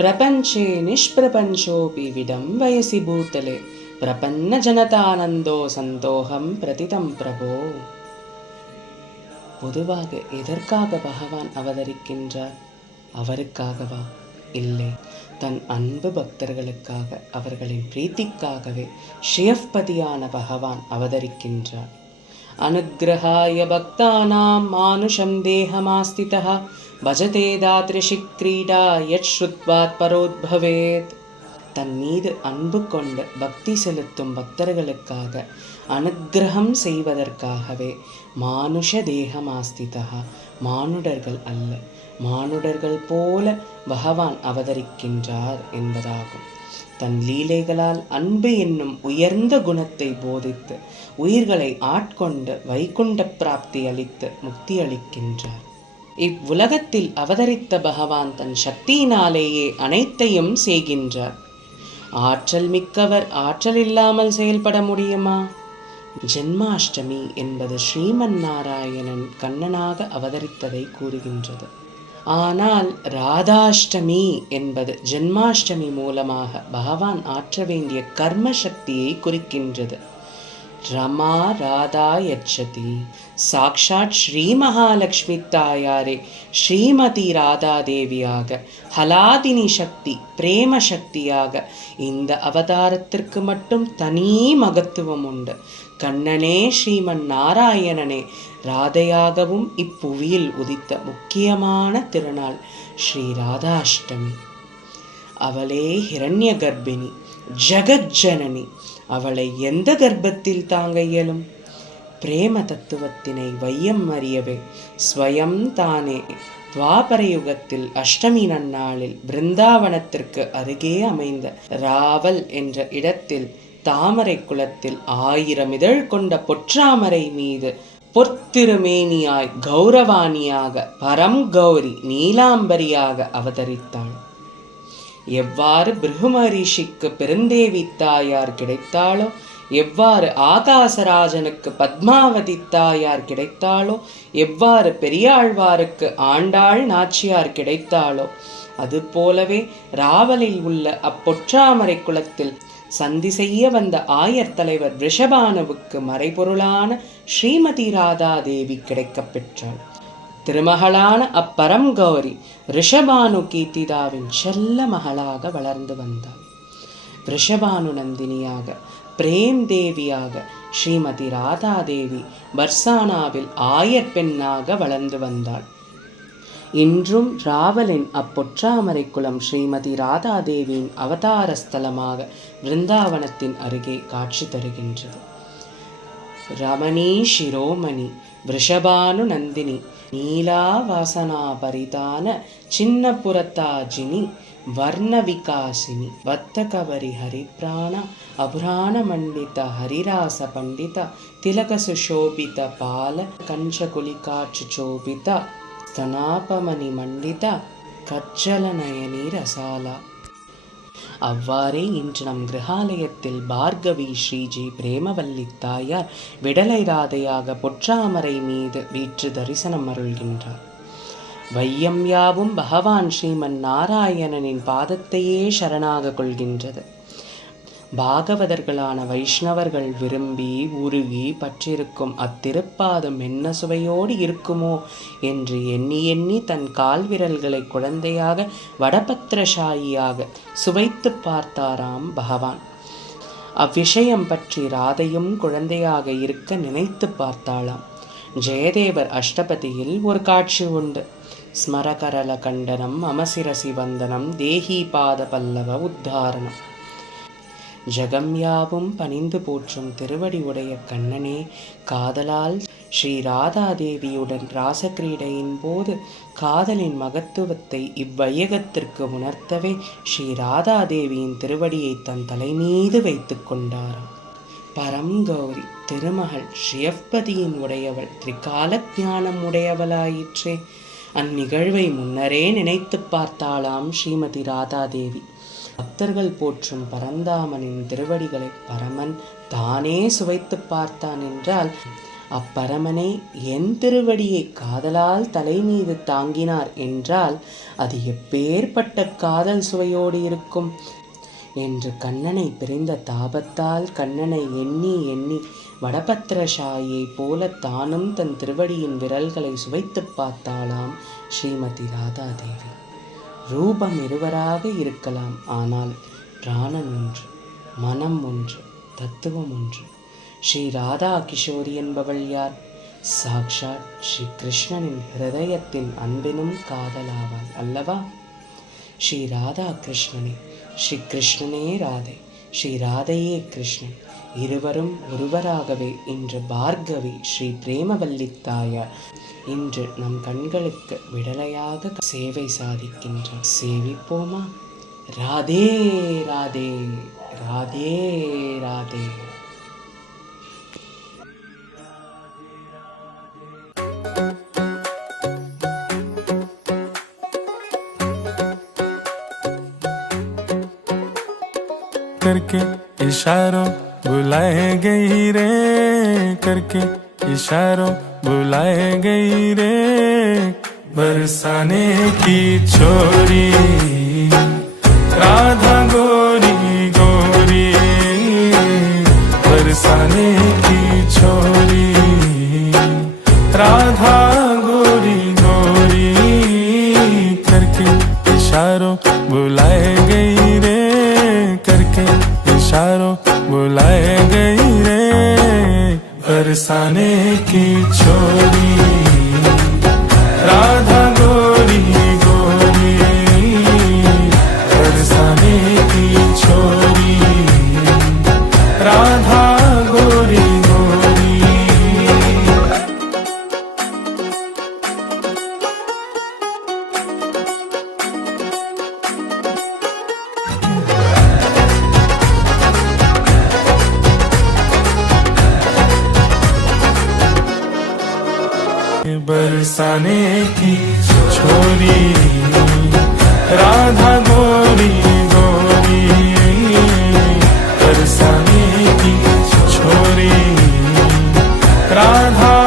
பிரபஞ்சே நிஷ்பிரபஞ்சோபி விடம் வயசி பூத்தலே பிரபன்ன ஜனதானந்தோ சந்தோகம் பிரதிதம் பிரபோ. பொதுவாக எதற்காக பகவான் அவதரிக்கின்றார்? அவருக்காகவா? இல்லை, தன் அன்பு பக்தர்களுக்காக, அவர்களின் பிரீத்திக்காகவே ஸ்ரீயப்பதியான பகவான் அவதரிக்கின்றார். அனுக்கிரகாய பக்தானாம் மானுஷம் தேகமாஸ்திதः பஜதே தாத்ரிஷி க்ரீடா யத் ஸ்ருத்வாத் பரோத்பவேத். தன் மீது அன்பு கொண்டு பக்தி செலுத்தும் பக்தர்களுக்காக அனுக்கிரகம் செய்வதற்காகவே மானுஷ தேகமாஸ்திதா, மானுடர்கள் அல்ல, மானுடர்கள் போல பகவான் அவதரிக்கின்றார் என்பதாகும். தன் லீலைகளால் அன்பு என்னும் உயர்ந்த குணத்தை போதித்து உயிர்களை ஆட்கொண்டு வைகுண்ட பிராப்தி அளித்து முக்தி அளிக்கின்றார். இவ்வுலகத்தில் அவதரித்த பகவான் தன் சக்தியினாலேயே அனைத்தையும் செய்கின்றார். ஆற்றல் மிக்கவர் ஆற்றல் இல்லாமல் செயல்பட முடியுமா? ஜென்மாஷ்டமி என்பது ஸ்ரீமன் நாராயணன் கண்ணனாக அவதரித்ததை கூறுகின்றது. ஆனால் ராதாஷ்டமி என்பது ஜென்மாஷ்டமி மூலமாக பகவான் ஆற்ற வேண்டிய கர்ம சக்தியை குறிக்கின்றது. ரமா ராதா யச்சதி, சாக்ஷாத் ஸ்ரீ மகாலட்சுமி தாயாரே ஸ்ரீமதி ராதா தேவியாக, ஹலாதினி சக்தி பிரேம சக்தியாக இந்த அவதாரத்திற்கு மட்டும் தனி மகத்துவம் உண்டு. கண்ணனே ஸ்ரீமன் நாராயணனே ராதையாகவும் இப்புவியில் உதித்த முக்கியமான திருநாள் ஸ்ரீ ராதாஷ்டமி. அவளே ஹிரண்ய கர்ப்பிணி, ஜகஜனனி. அவளை எந்த கர்ப்பத்தில் தாங்க இயலும்? பிரேம தத்துவத்தினை வையம் அறியவே ஸ்வயம் தானே துவாபர யுகத்தில் அஷ்டமி நன்னாளில் பிருந்தாவனத்திற்கு அருகே அமைந்த ராவல் என்ற இடத்தில் தாமரை குளத்தில் 1000 இதழ் கொண்ட பொற்றாமரை மீது பொற்திருமேனியாய் கௌரவாணியாக பரம் கௌரி நீலாம்பரியாக அவதரித்தாள். எவ்வாறு பிருகுமரிஷிக்கு பெருந்தேவி தாயார் கிடைத்தாளோ, எவ்வாறு ஆகாசராஜனுக்கு பத்மாவதி தாயார் கிடைத்தாளோ, எவ்வாறு பெரியாழ்வாருக்கு ஆண்டாள் நாச்சியார் கிடைத்தாளோ, அதுபோலவே ராவலில் உள்ள அப்பொற்றாமரை குளத்தில் சந்தி செய்ய வந்த ஆயர் தலைவர் ரிஷபானுவுக்கு மறைபொருளான ஸ்ரீமதி ராதா தேவி கிடைக்கப் பெற்றாள். திருமகளான அப்பரம் கௌரி ரிஷபானு கீர்த்திதாவின் செல்ல மகளாக வளர்ந்து வந்தாள். ரிஷபானு நந்தினியாக, பிரேம் தேவியாக ஸ்ரீமதி ராதா தேவி பர்சானாவில் ஆயர் பெண்ணாக வளர்ந்து வந்தாள். இன்றும் ராவலின் அப்பொற்றாமரை குளம் ஸ்ரீமதி ராதா தேவியின் அவதார ஸ்தலமாக விருந்தாவனத்தின் அருகே காட்சி தருகின்றது. ரமணி சிரோமணி விருஷபானு நந்தினி நீலா வாசனா பரிதான சின்ன புரத்தாஜினி வர்ண விகாசினி வத்தகவரி ஹரிப்ராண அபுராண மண்டித ஹரிராச பண்டித திலக சுஷோபித பால கஞ்சகுலிகாட்சி சோபித ஸ்தனாபமணி மண்டித கச்சல நயனி ரசாலா. அவ்வாறே இன்று நம் கிரகாலயத்தில் பார்கவி ஸ்ரீஜி பிரேமவல்லி தாயார் விடலை ராதையாக பொற்றாமரை மீது வீற்று தரிசனம் அருள்கின்றார். வையம் யாவும் பகவான் ஸ்ரீமன் நாராயணனின் பாதத்தையே சரணாக கொள்கின்றது. பாகவதர்களான வைஷ்ணவர்கள் விரும்பி உருகி பற்றிருக்கும் அத்திருப்பாதம் என்ன சுவையோடு இருக்குமோ என்று எண்ணி எண்ணி தன் கால்விரல்களை குழந்தையாக வடபத்திரசாயியாக சுவைத்து பார்த்தாராம் பகவான். அவ்விஷயம் பற்றி ராதையும் குழந்தையாக இருக்க நினைத்து பார்த்தாளாம். ஜெயதேவர் அஷ்டபதியில் ஒரு காட்சி உண்டு. ஸ்மரகரல கண்டனம் அமசிரசி வந்தனம் தேஹி பாத பல்லவ உத்தாரணம். ஜகம் யாவும் பணிந்து போற்றும் திருவடி உடைய கண்ணனே, காதலால் ஸ்ரீ ராதாதேவியுடன் ராசக்கிரீடையின் போது காதலின் மகத்துவத்தை இவ்வையகத்திற்கு உணர்த்தவே ஸ்ரீ ராதாதேவியின் திருவடியை தன் தலைமீது வைத்து கொண்டாராம். பரம் கௌரி திருமகள் ஸ்ரீயப்பதியின் உடையவள், திரிகால ஞானம் உடையவளாயிற்றே. அந்நிகழ்வை முன்னரே நினைத்து பார்த்தாளாம் ஸ்ரீமதி ராதாதேவி. பக்தர்கள் போற்றும் பரந்தாமனின் திருவடிகளை பரமன் தானே சுவைத்து பார்த்தான் என்றால் அப்பரமனை என் திருவடியை காதலால் தலைமீது தாங்கினார் என்றால் அது எப்பேற்பட்ட காதல் சுவையோடு இருக்கும் என்று கண்ணனை பிரிந்த தாபத்தால் கண்ணனை எண்ணி எண்ணி வடபத்திரசாயை போல தானும் தன் திருவடியின் விரல்களை சுவைத்து பார்த்தாளாம் ஸ்ரீமதி ராதாதேவி. ரூபம் இருவராக இருக்கலாம், ஆனால் பிராணன் ஒன்று, மனம் ஒன்று, தத்துவம் ஒன்று. ஸ்ரீ ராதா கிஷோரி என்பவள் யார்? சாக்ஷாத் ஸ்ரீ கிருஷ்ணனின் ஹிருதயத்தின் அன்பினும் காதலாவாள் அல்லவா? ஸ்ரீ ராதா கிருஷ்ணனே, ஸ்ரீ கிருஷ்ணனே ராதை, ஸ்ரீ ராதையே கிருஷ்ணன், இருவரும் ஒருவராகவே இன்று பார்கவி ஸ்ரீ பிரேமவல்லி தாயார் இன்று நம் கண்களுக்கு விடலையாக சேவை சாதிக்கின்றார். சேவிப்போமா? ராதே ராதே, ராதே ராதே. करके इशारों बुलाए गई रे, करके इशारों बुलाए गई रे, बरसाने की छोरी राधा गोरी गोरी, बरसाने की छोरी राधा गोरी गोरी, करके इशारों बुलाए गई रे, करके इशारों बुलाए गई रे, बरसाने की छोरी राधा गोरी गोरी, बरसाने की छोरी राधा गोरी गोरी। बरसाने की छोरी राधा गोरी गोरी, बरसाने की छोरी राधा